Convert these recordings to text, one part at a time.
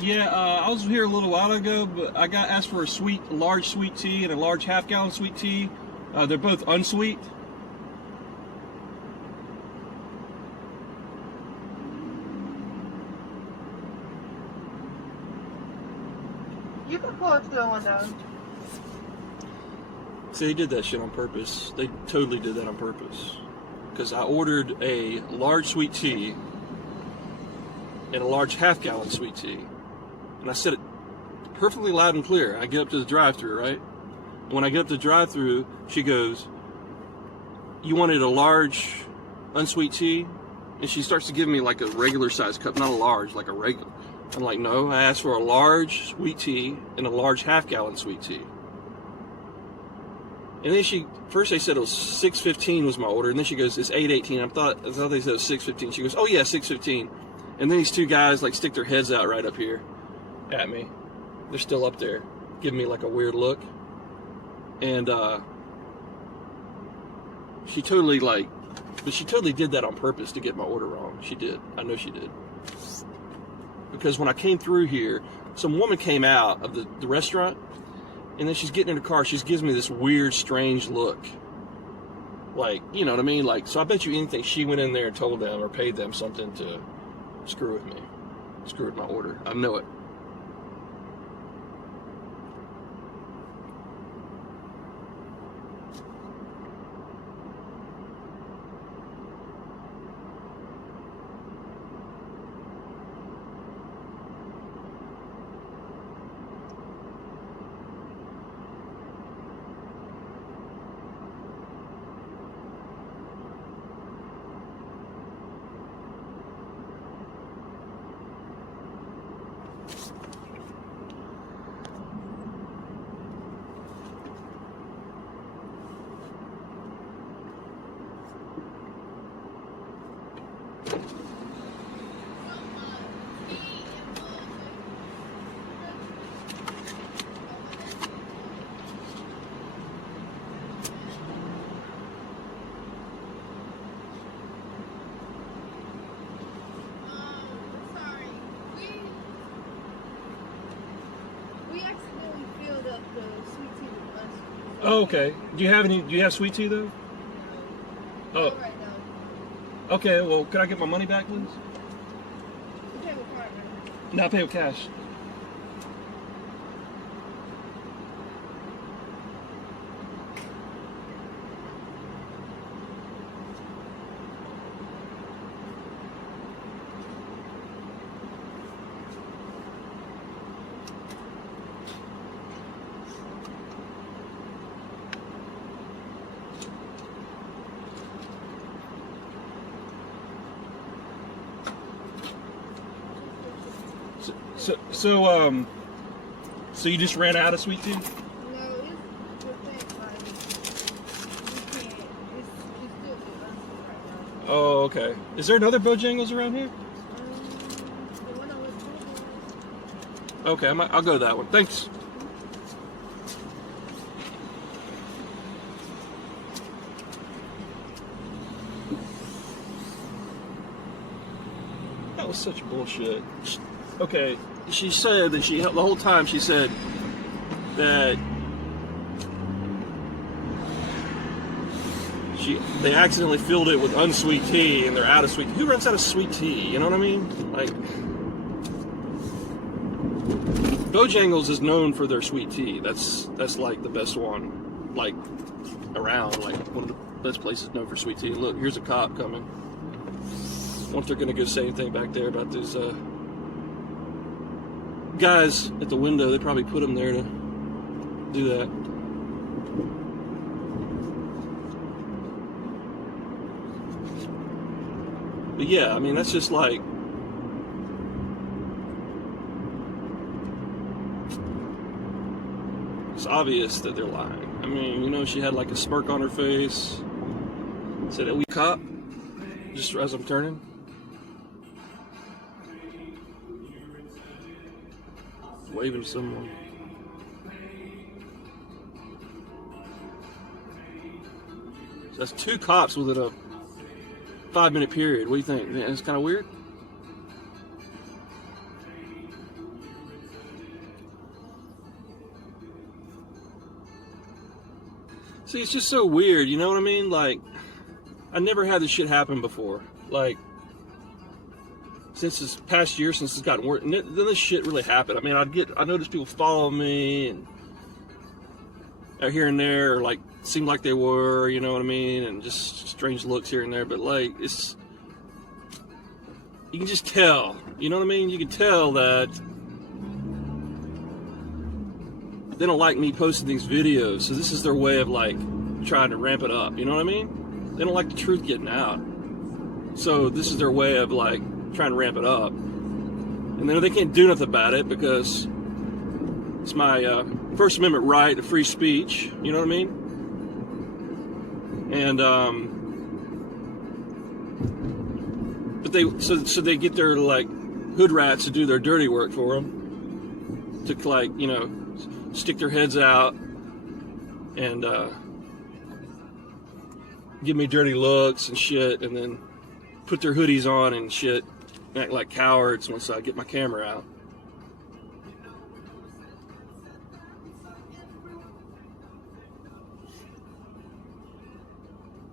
Yeah, I was here a little while ago, but I got asked for a large sweet tea and a large half-gallon sweet tea. They're both unsweet. You can pull up to the window. See, they did that shit on purpose. They totally did that on purpose. Because I ordered a large sweet tea and a large half-gallon sweet tea. And I said it perfectly loud and clear. I get up to the drive-thru, right? And when I get up to the drive-thru, she goes, "You wanted a large unsweet tea?" And she starts to give me like a regular size cup, not a large, like a regular. I'm like, "No, I asked for a large sweet tea and a large half-gallon sweet tea." And then first they said it was $6.15 was my order, and then she goes, "It's $8.18. I thought they said it was $6.15. She goes, "Oh yeah, $6.15. And then these two guys like stick their heads out right up here at me. They're still up there, giving me like a weird look. And she totally did that on purpose to get my order wrong. She did. I know she did. Because when I came through here, some woman came out of the restaurant, and then she's getting in her car. She gives me this weird, strange look. Like, you know what I mean? Like, so I bet you anything she went in there and told them or paid them something to screw with me. Screw with my order. I know it. Oh, okay. Do you have sweet tea though? Oh. Right now. Okay, well, can I get my money back, please? You pay with card, right? No, I pay with cash. So you just ran out of sweet tea? No, it's the thing, like, you can't, it's still good right now. Oh, okay. Is there another Bojangles around here? The one on West Boulevard. Okay, I'll go to that one. Thanks. That was such bullshit. Okay, she said that the whole time she said that they accidentally filled it with unsweet tea and they're out of sweet tea. Who runs out of sweet tea? You know what I mean? Like, Bojangles is known for their sweet tea. That's like the best one, like, around, like one of the best places known for sweet tea. Look, here's a cop coming. Once they're gonna go say anything back there about those guys at the window, they probably put them there to do that. But yeah, I mean, that's just like, it's obvious that they're lying. I mean, you know, she had like a smirk on her face. Said, "Are we cop?" Just as I'm turning. Waving to someone. So that's two cops within a 5-minute period. What do you think? It's kind of weird. See, it's just so weird, you know what I mean? Like, I never had this shit happen before. Like, since this past year, since it's gotten worse, then this shit really happened. I mean, I noticed people follow me and here and there, or like, seemed like they were, you know what I mean? And just strange looks here and there, but like, you can just tell, you know what I mean? You can tell that they don't like me posting these videos, so this is their way of like trying to ramp it up, you know what I mean? They don't like the truth getting out, so this is their way of like trying to ramp it up, and then they can't do nothing about it because it's my First Amendment right to free speech, you know what I mean? And but they get their like hood rats to do their dirty work for them, to like, you know, stick their heads out and give me dirty looks and shit, and then put their hoodies on and shit, act like cowards once I get my camera out.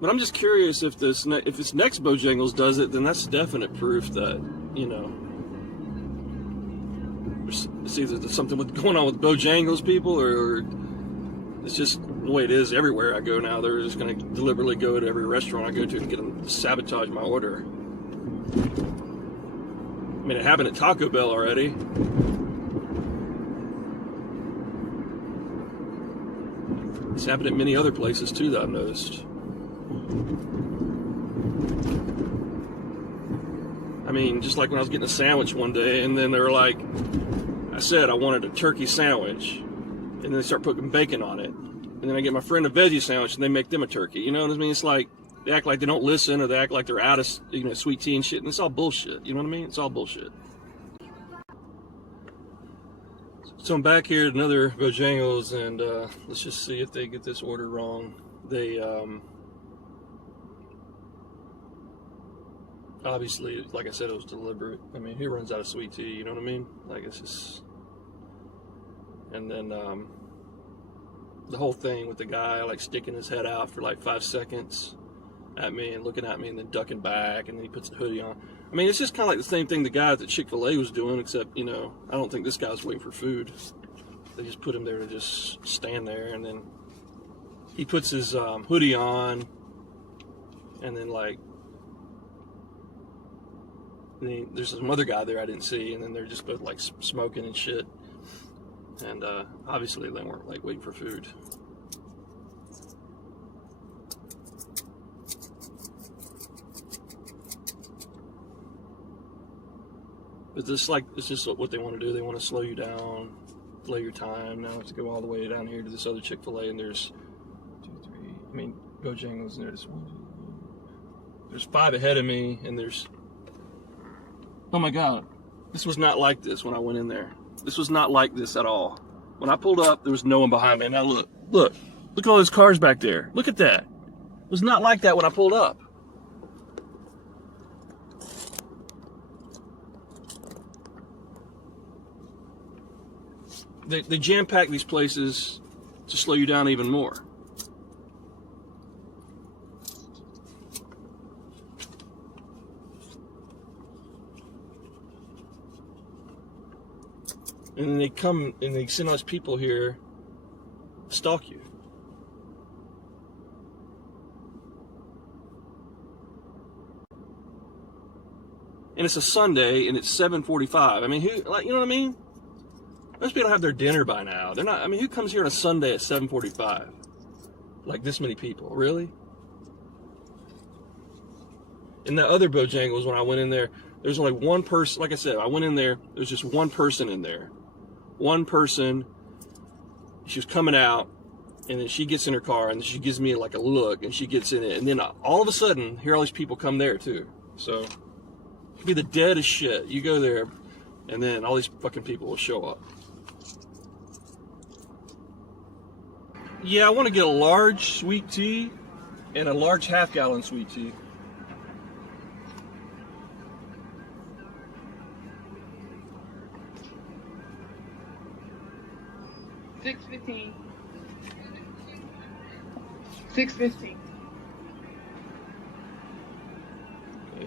But I'm just curious if this next Bojangles does it, then that's definite proof that, you know, it's either there's something going on with Bojangles people, or it's just the way it is everywhere I go now. They're just going to deliberately go to every restaurant I go to get them to sabotage my order. I mean, it happened at Taco Bell already. It's happened at many other places too that I've noticed. I mean, just like when I was getting a sandwich one day, and then they were like, I said I wanted a turkey sandwich, and then they start putting bacon on it, and then I get my friend a veggie sandwich, and they make them a turkey. You know what I mean? It's like they act like they don't listen, or they act like they're out of, you know, sweet tea and shit, and it's all bullshit. You know what I mean? It's all bullshit. So I'm back here at another Bojangles, and let's just see if they get this order wrong. They obviously, like I said, it was deliberate. I mean, who runs out of sweet tea? You know what I mean? Like, it's just. And then the whole thing with the guy like sticking his head out for like 5 seconds at me and looking at me and then ducking back, and then he puts the hoodie on. I mean, it's just kind of like the same thing the guy at the Chick-fil-A was doing, except, you know, I don't think this guy was waiting for food. They just put him there to just stand there, and then he puts his hoodie on, and then like, there's some other guy there I didn't see, and then they're just both like smoking and shit. And obviously they weren't like waiting for food. But this, like, it's just what they want to do. They want to slow you down, delay your time. Now I have to go all the way down here to this other Chick-fil-A, and there's 2, 3. I mean, Bojangles, and there's 1, 2, there's 5 ahead of me, and there's. Oh my God, this was not like this when I went in there. This was not like this at all. When I pulled up, there was no one behind me. Now look at all those cars back there. Look at that. It was not like that when I pulled up. They jam-pack these places to slow you down even more. And then they come and they send all these people here to stalk you. And it's a Sunday, and it's 7:45. I mean, who, like, you know what I mean? Most people have their dinner by now. They're not. I mean, who comes here on a Sunday at 7:45? Like this many people, really? In the other Bojangles, when I went in there, there's only one person. Like I said, I went in there. There's just one person in there. One person. She was coming out, and then she gets in her car, and she gives me like a look, and she gets in it, and then all of a sudden, here all these people come there too. So it could be the deadest shit. You go there, and then all these fucking people will show up. Yeah, I want to get a large sweet tea and a large half-gallon sweet tea. $6.15. 6:15. Okay.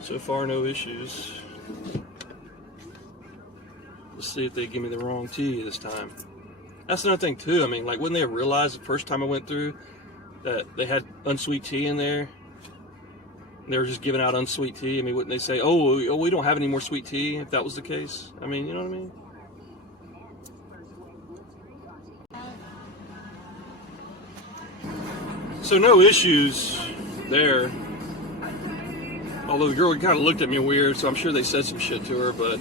So far, no issues. Let's see if they give me the wrong tea this time. That's another thing too. I mean, like, wouldn't they have realized the first time I went through that they had unsweet tea in there? They were just giving out unsweet tea. I mean, wouldn't they say, "Oh, we don't have any more sweet tea"? If that was the case, I mean, you know what I mean? So no issues there. Although the girl kind of looked at me weird, so I'm sure they said some shit to her. But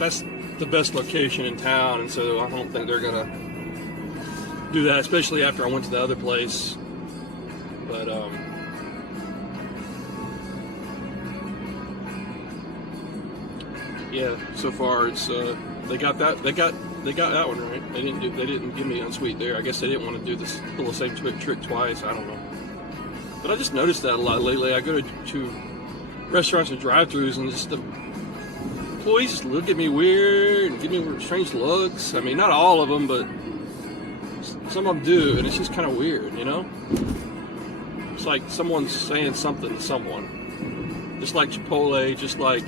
that's the best location in town, and so I don't think they're gonna do that, especially after I went to the other place. But yeah, so far it's they got that one right. They didn't give me unsweet there. I guess they didn't want to do this little same trick twice. I don't know. But I just noticed that a lot lately. I go to restaurants and drive-thrus, and just the employees just look at me weird and give me strange looks. I mean, not all of them, but some of them do, and it's just kind of weird, you know? It's like someone's saying something to someone. Just like Chipotle, just like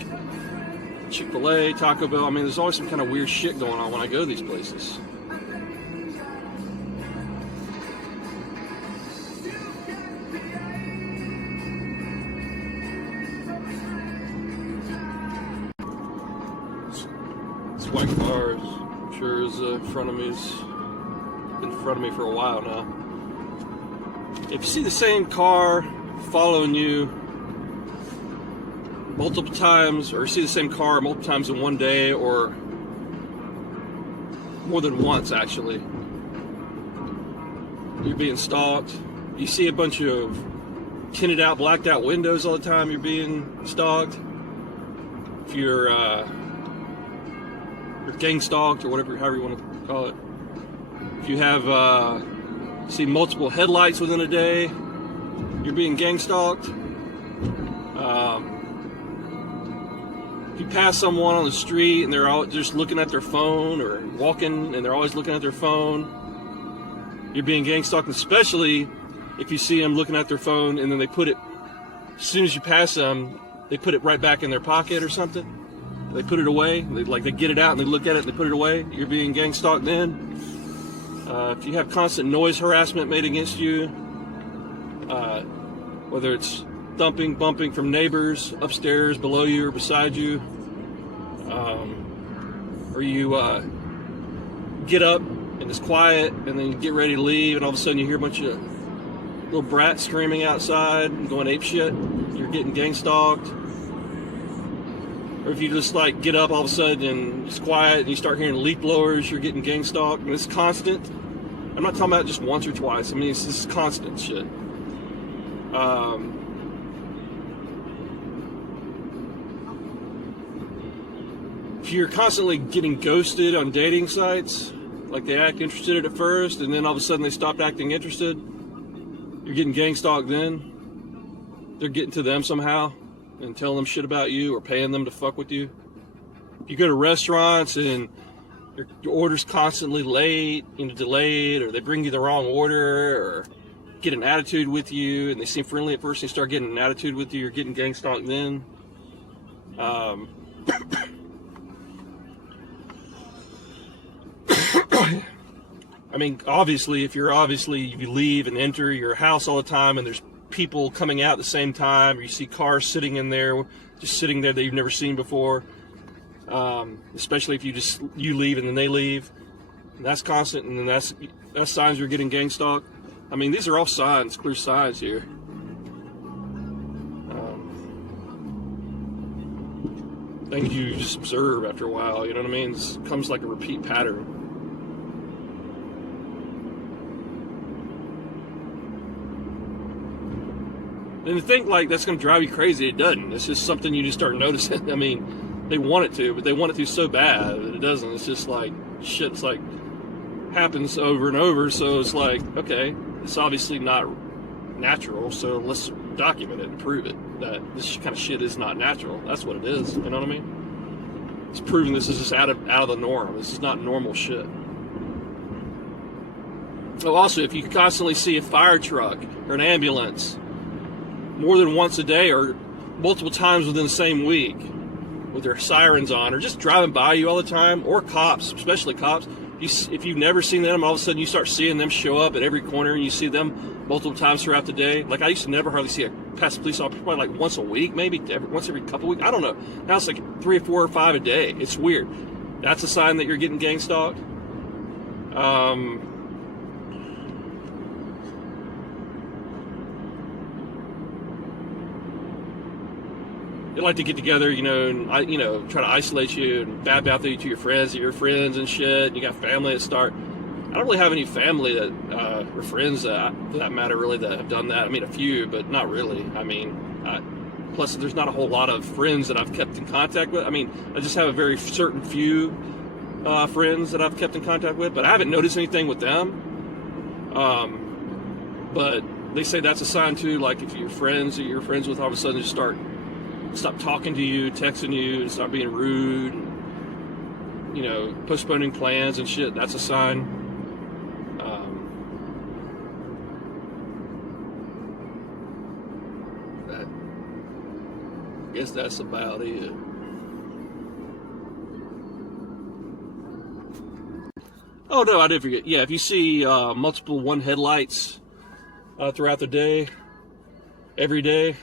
Chick-fil-A, Taco Bell. I mean, there's always some kind of weird shit going on when I go to these places. This white car is, I'm sure, is in front of me. It's been in front of me for a while now. If you see the same car following you multiple times, or see the same car multiple times in one day, or more than once actually, you're being stalked. You see a bunch of tinted out, blacked out windows all the time, you're being stalked. If you're gang stalked, or whatever, however you want to call it. If you have see multiple headlights within a day, you're being gang stalked. If you pass someone on the street and they're all just looking at their phone, or walking and they're always looking at their phone, you're being gang stalked. Especially if you see them looking at their phone and then they put it, as soon as you pass them, they put it right back in their pocket or something. They put it away. They get it out and they look at it and they put it away. You're being gang stalked then. If you have constant noise harassment made against you, whether it's thumping, bumping from neighbors upstairs, below you, or beside you, or you get up and it's quiet, and then you get ready to leave, and all of a sudden you hear a bunch of little brats screaming outside and going ape shit, you're getting gang stalked. Or if you just like get up all of a sudden and it's quiet and you start hearing leaf blowers, you're getting gang stalked, and it's constant. I'm not talking about just once or twice. I mean, it's just constant shit. If you're constantly getting ghosted on dating sites, like they act interested at first, and then all of a sudden they stopped acting interested, you're getting gang stalked then. They're getting to them somehow and telling them shit about you, or paying them to fuck with you. If you go to restaurants and your order's constantly late, delayed, or they bring you the wrong order, or get an attitude with you, and they seem friendly at first, and they start getting an attitude with you, you're getting gang stalked then. I mean, obviously, if you leave and enter your house all the time, and there's people coming out at the same time, or you see cars sitting in there, just sitting there that you've never seen before, especially if you leave and then they leave, and that's constant, and then that's signs you're getting gang stalked. I mean, these are all signs, clear signs here. Things you just observe after a while, you know what I mean? It becomes like a repeat pattern. And to think like that's going to drive you crazy, it doesn't. It's just something you just start noticing. I mean, they want it to, but they want it to so bad that it doesn't. It's just like shit. It's like happens over and over. So it's like, okay, it's obviously not natural. So let's document it and prove it that this kind of shit is not natural. That's what it is. You know what I mean? It's proving this is just out of the norm. This is not normal shit. Oh, also, if you constantly see a fire truck or an ambulance more than once a day or multiple times within the same week with their sirens on, or just driving by you all the time, or cops, especially cops, if you've never seen them, all of a sudden you start seeing them show up at every corner and you see them multiple times throughout the day. Like, I used to never hardly see a past police officer, probably like once a week, maybe once every couple weeks. I don't know. Now it's like 3 or 4 or 5 a day. It's weird. That's a sign that you're getting gang stalked. They like to get together, and try to isolate you and bad mouth you to your friends, and shit. You got family that start. I don't really have any family that or friends that, for that matter, really, that have done that. I mean, a few, but not really. I mean, plus there's not a whole lot of friends that I've kept in contact with. I mean, I just have a very certain few friends that I've kept in contact with, but I haven't noticed anything with them. But they say that's a sign too. Like, if your friends that you're friends with all of a sudden just stop talking to you, texting you, and start being rude, postponing plans and shit, that's a sign. I guess that's about it. Oh no, I did forget. Yeah, if you see multiple one headlights throughout the day, every day,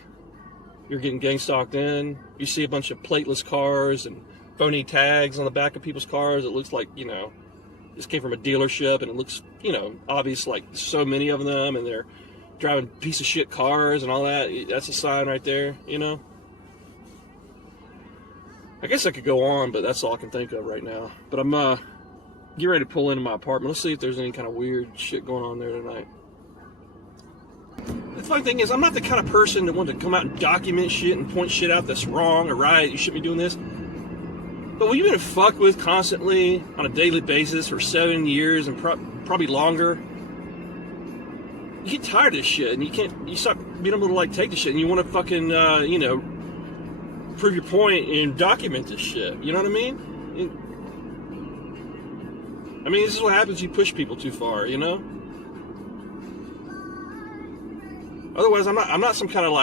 you're getting gang stalked in. You see a bunch of plateless cars and phony tags on the back of people's cars. It looks like, this came from a dealership, and it looks, obvious, like so many of them, and they're driving piece of shit cars and all that. That's a sign right there, I guess I could go on, but that's all I can think of right now. But I'm getting ready to pull into my apartment. Let's see if there's any kind of weird shit going on there tonight. The funny thing is, I'm not the kind of person that wants to come out and document shit and point shit out that's wrong or right. You shouldn't be doing this. But when you've been fucked with constantly on a daily basis for 7 years and probably longer, you get tired of this shit, and you start being able to take the shit, and you want to fucking prove your point and document this shit. You know what I mean? This is what happens. You push people too far. Otherwise, I'm not some kind of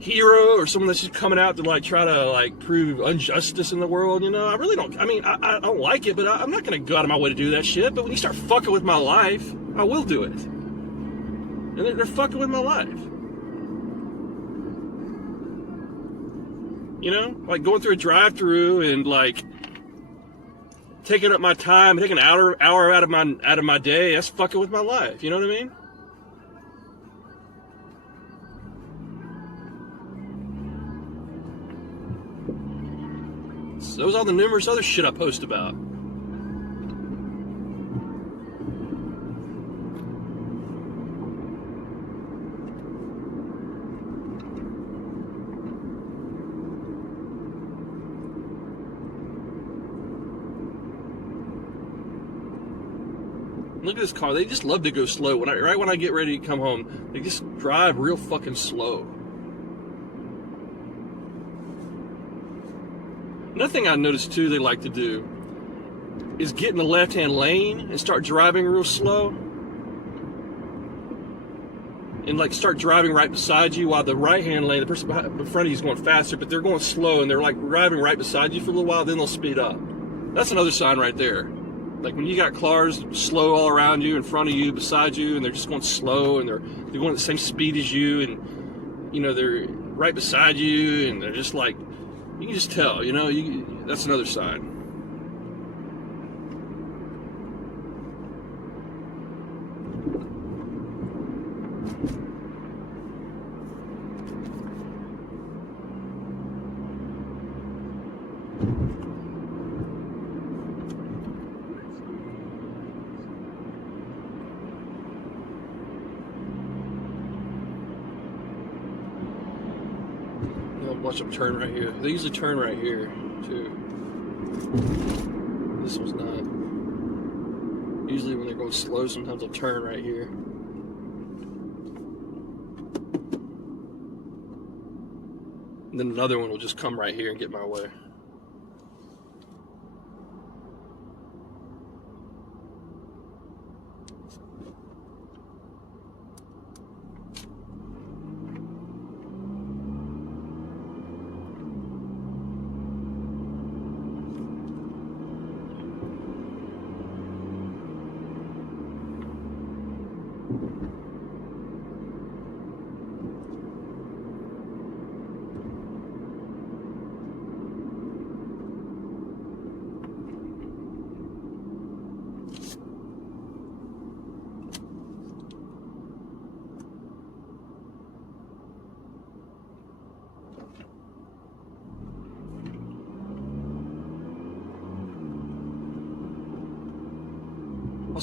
hero or someone that's just coming out to try to prove injustice in the world. I really don't. I don't like it, but I'm not gonna go out of my way to do that shit. But when you start fucking with my life, I will do it. And they're fucking with my life. Like going through a drive-through and taking up my time, taking an hour out of my day. That's fucking with my life. You know what I mean? So those are all the numerous other shit I post about. Look at this car. They just love to go slow. Right when I get ready to come home, they just drive real fucking slow. Another thing I noticed too they like to do is get in the left-hand lane and start driving real slow. And start driving right beside you, while the right-hand lane, the person in front of you is going faster, but they're going slow, and they're driving right beside you for a little while, then they'll speed up. That's another sign right there. When you got cars slow all around you, in front of you, beside you, and they're just going slow, and they're going at the same speed as you, and they're right beside you, and they're just you can just tell, that's another sign. Watch them turn right here. They usually turn right here, too. This one's not. Usually when they're going slow, sometimes they'll turn right here. And then another one will just come right here and get in my way.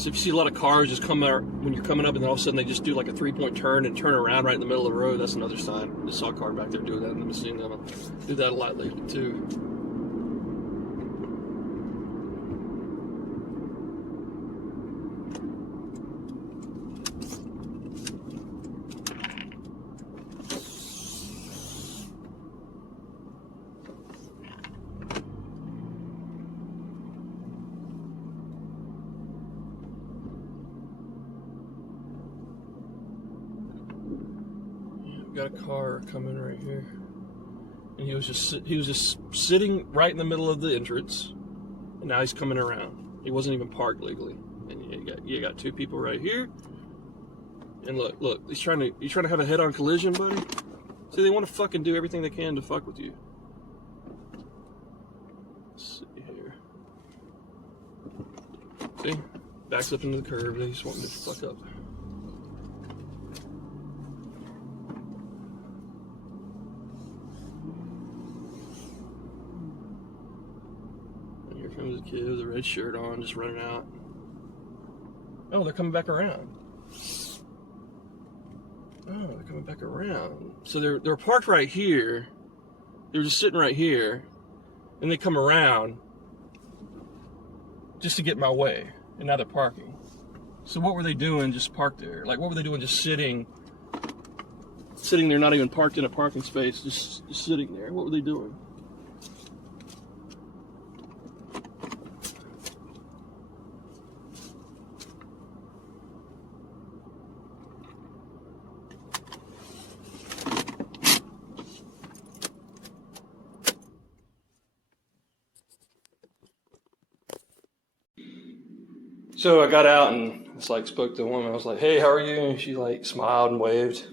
So if you see a lot of cars just come out when you're coming up, and then all of a sudden they just do like a 3-point turn and turn around right in the middle of the road, that's another sign. I just saw a car back there doing that, and I've seen them do that a lot lately too. Got a car coming right here, and he was just sitting right in the middle of the entrance, and now he's coming around. He wasn't even parked legally, and you got 2 people right here. And look, he's trying to have a head-on collision, buddy. See, they want to fucking do everything they can to fuck with you. Let's see here. See, backs up into the curb. They just want me to fuck up. Comes a kid with a red shirt on, just running out. Oh, they're coming back around. Oh, they're coming back around. So they're parked right here. They were just sitting right here, and they come around just to get in my way, and now they're parking. So what were they doing? Just parked there? Like, what were they doing? Just sitting there, not even parked in a parking space, just sitting there. What were they doing? So I got out and it's like spoke to a woman. I was like, "Hey, how are you?" And she like smiled and waved.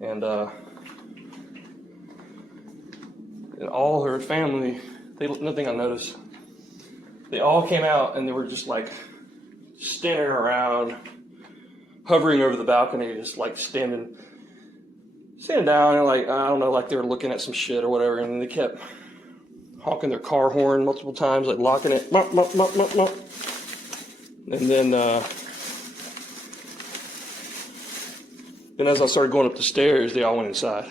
And all her family, nothing I noticed. They all came out and they were just like standing around, hovering over the balcony, just like standing down and like, I don't know, like they were looking at some shit or whatever. And they kept honking their car horn multiple times, like locking it. And then as I started going up the stairs, they all went inside.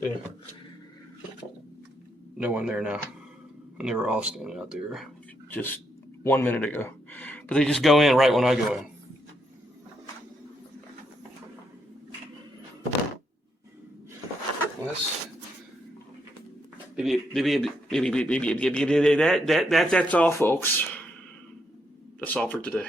Yeah. No one there now. And they were all standing out there just 1 minute ago. But they just go in right when I go in. That's all, folks. That's all for today.